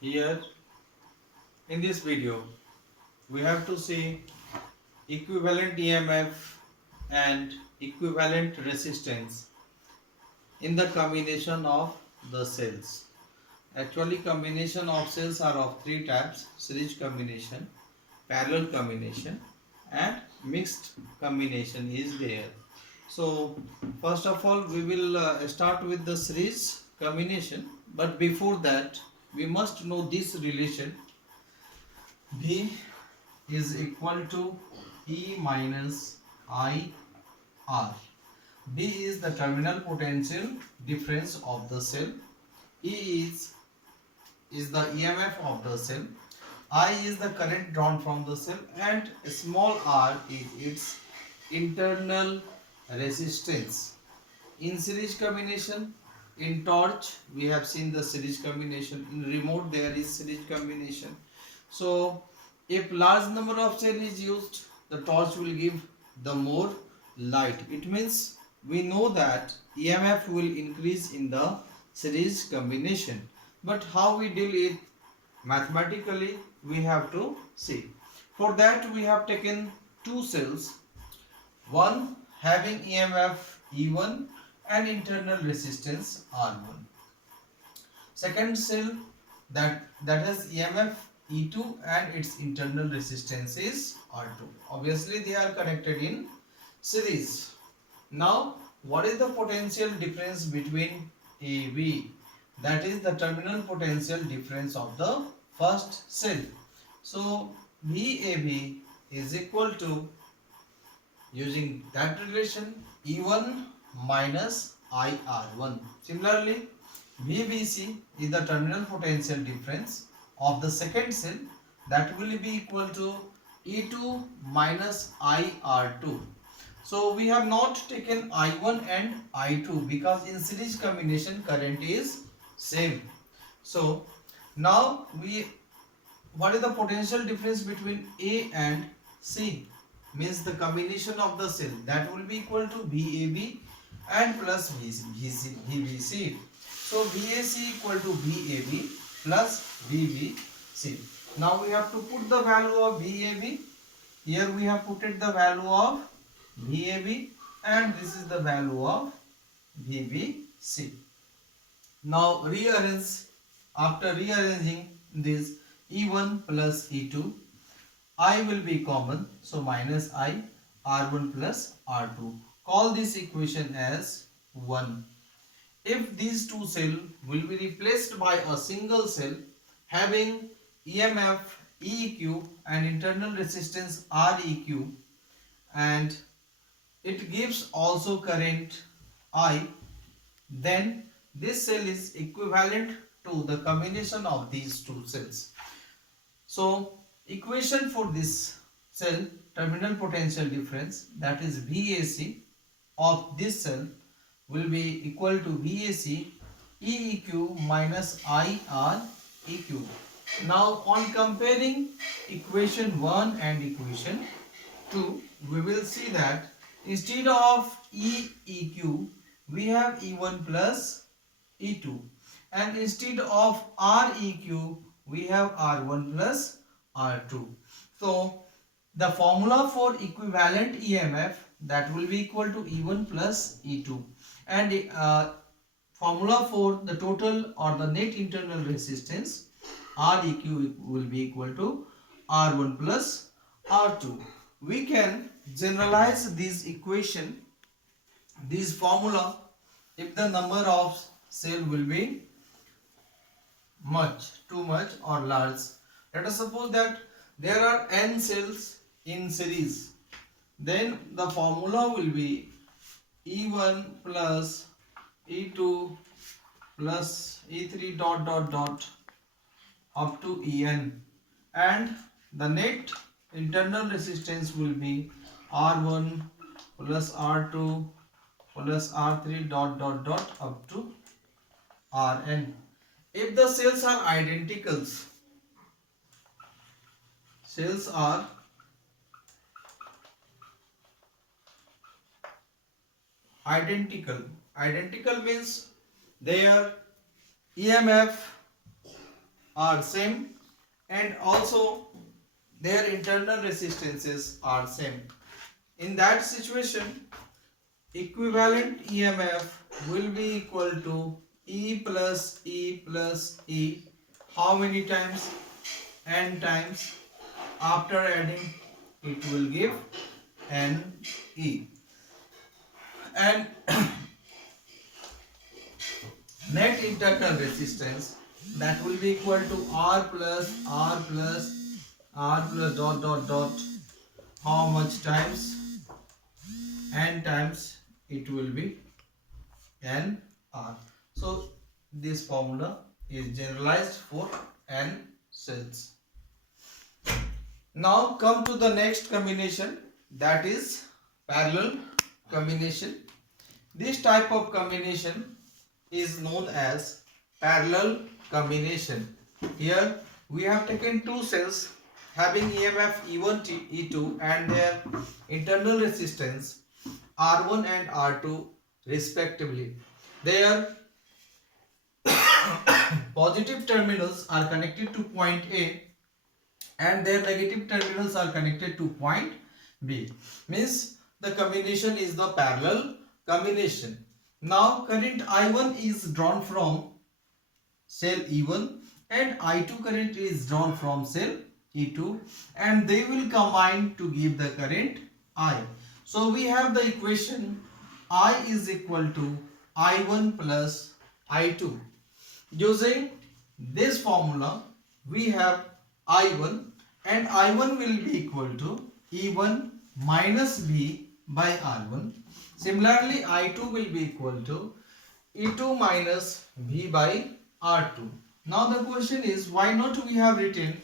Here in this video we have to see equivalent EMF and equivalent resistance in the combination of the cells. Actually combination of cells are of three types: series combination, parallel combination and mixed combination is there. So first of all we will start with the series combination, but before that we must know this relation: V is equal to E minus I R. V is the terminal potential difference of the cell. E is the EMF of the cell. I is the current drawn from the cell, and small r is its internal resistance. In series combination, in torch we have seen the series combination, in remote there is series combination. So if large number of cell is used, the torch will give the more light. It means we know that EMF will increase in the series combination, but how we deal it mathematically we have to see. For that we have taken two cells, one having EMF E1 and internal resistance R1. Second cell that has EMF E2 and its internal resistance is R2. Obviously they are connected in series. Now what is the potential difference between AB? That is the terminal potential difference of the first cell. So VAB is equal to, using that relation, E1 minus IR1. Similarly, VBC is the terminal potential difference of the second cell, that will be equal to E2 minus IR2. So we have not taken I1 and I2 because in series combination current is same. So now what is the potential difference between A and C? Means the combination of the cell, that will be equal to VAB and plus VBC. So VAC equal to VAB plus VBC. Now we have to put the value of VAB. Here we have put it the value of VAB and this is the value of VBC. Now after rearranging this E1 plus E2, I will be common, so minus I, R1 plus R2. Call this equation as 1. If these two cells will be replaced by a single cell having EMF EQ and internal resistance REQ, and it gives also current I, then this cell is equivalent to the combination of these two cells. So equation for this cell terminal potential difference, that is VAC of this cell, will be equal to VAC EEQ minus IREQ. Now on comparing equation 1 and equation 2, we will see that instead of EEQ we have E1 plus E2, and instead of REQ we have R1 plus R2. So the formula for equivalent EMF, that will be equal to E1 plus E2, and formula for the total or the net internal resistance REQ will be equal to R1 plus R2. We can generalize this equation, this formula, if the number of cell will be too much or large. Let us suppose that there are n cells in series, then the formula will be E1 plus E2 plus E3 dot dot dot up to En, and the net internal resistance will be R1 plus R2 plus R3 dot dot dot up to Rn. If the cells are identical, identical means their EMF are same, and also their internal resistances are same. In that situation, equivalent EMF will be equal to E plus E plus E. How many times? N times. After adding, it will give N E. And net internal resistance, that will be equal to R plus R plus R plus dot dot dot. How much times? N times, it will be N R. So this formula is generalized for N cells. Now come to the next combination, that is parallel combination. This type of combination is known as parallel combination. Here we have taken two cells having EMF E1 E2 and their internal resistance R1 and R2 respectively. Their positive terminals are connected to point A and their negative terminals are connected to point B. Means the combination is the parallel combination. Now current I1 is drawn from cell E1 and I2 current is drawn from cell E2, and they will combine to give the current I. So we have the equation I is equal to I1 plus I2. Using this formula, we have I1, and I1 will be equal to E1 minus B by R1. Similarly, I2 will be equal to E2 minus B by R2. Now the question is, why not we have written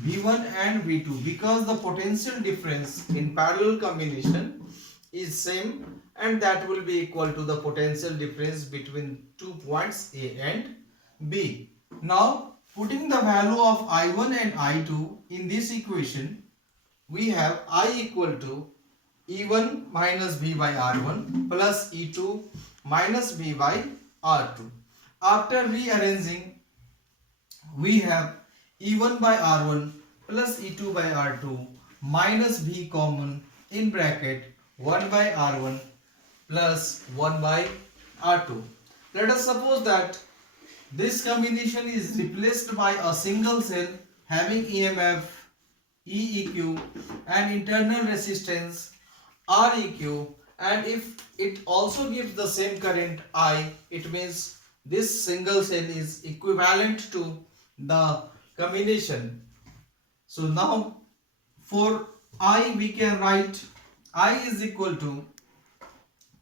V1 and V2? Because the potential difference in parallel combination is same, and that will be equal to the potential difference between 2 points A and B. Now putting the value of I1 and I2 in this equation, we have I equal to E1 minus B by R1 plus E2 minus B by R2. After rearranging, we have E1 by R1 plus E2 by R2 minus B common in bracket 1 by R1 plus 1 by R2. Let us suppose that this combination is replaced by a single cell having EMF EEQ and internal resistance REQ, and if it also gives the same current I, it means this single cell is equivalent to the combination. So now for I we can write I is equal to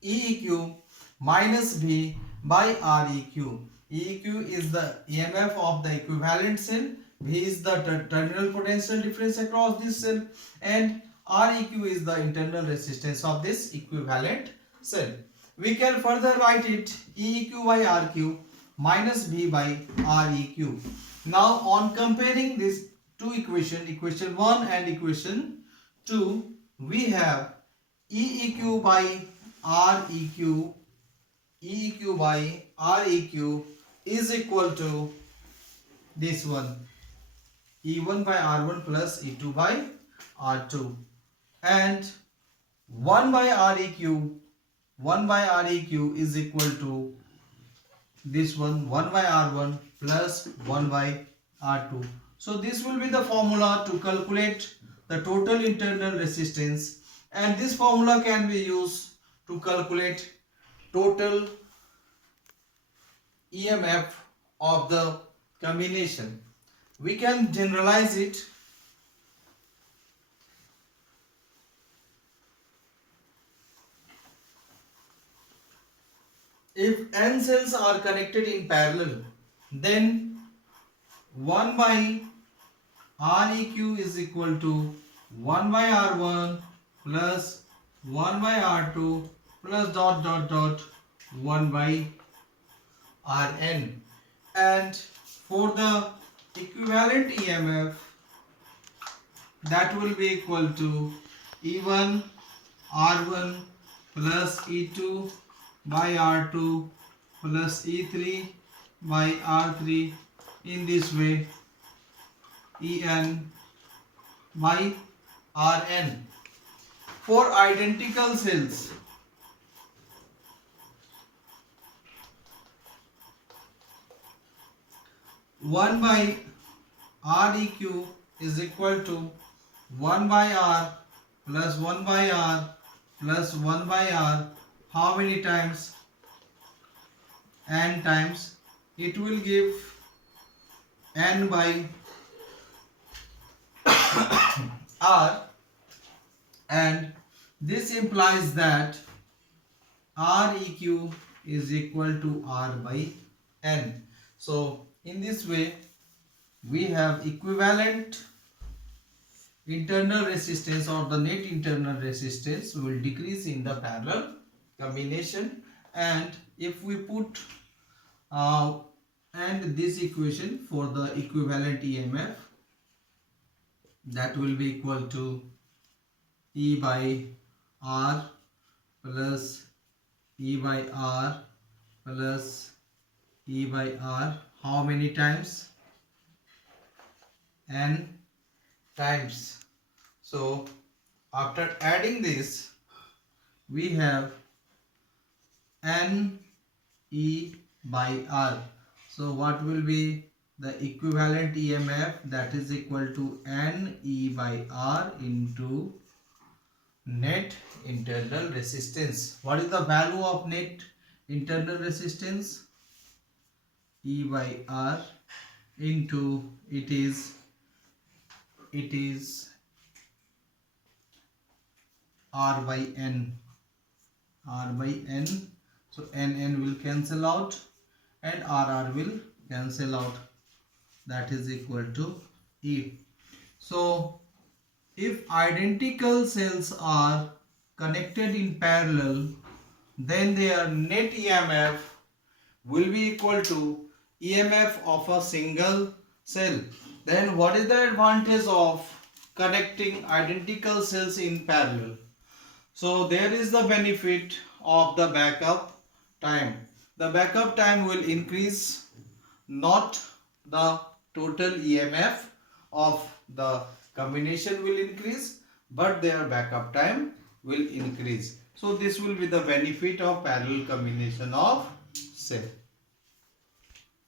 EEQ minus B by REQ. EEQ is the EMF of the equivalent cell, B is the terminal potential difference across this cell, and REQ is the internal resistance of this equivalent cell. We can further write it EEQ by RQ minus B by REQ. Now on comparing these two equations, equation 1 and equation 2, we have EEQ by REQ, EEQ by REQ is equal to this one, E1 by R1 plus E2 by R2, and 1 by REQ is equal to this one, 1 by R1 plus 1 by R2. So this will be the formula to calculate the total internal resistance, and this formula can be used to calculate total EMF of the combination. We can generalize it. If n cells are connected in parallel, then 1 by REQ is equal to 1 by R1 plus 1 by R2 plus dot dot dot 1 by Rn. And for the equivalent EMF, that will be equal to E1 R1 plus E2 by R2 plus E3 by R3. In this way En by Rn. For identical cells, 1 by Req is equal to 1 by R plus 1 by R plus 1 by R. How many times? N times. It will give N by R, and this implies that Req is equal to R by N. So in this way we have equivalent internal resistance, or the net internal resistance will decrease in the parallel combination. And if we put and this equation for the equivalent EMF, that will be equal to E by R plus E by R plus E by R. How many times? N times. So after adding this, we have N E by R. So what will be the equivalent EMF? That is equal to N E by R into net internal resistance. What is the value of net internal resistance? E by R into it is R by N. R by N. So N will cancel out and RR will cancel out. That is equal to E. So if identical cells are connected in parallel, then their net EMF will be equal to EMF of a single cell. Then what is the advantage of connecting identical cells in parallel? So there is the benefit of the backup time. The backup time will increase, not the total EMF of the combination will increase, but their backup time will increase. So this will be the benefit of parallel combination of cell.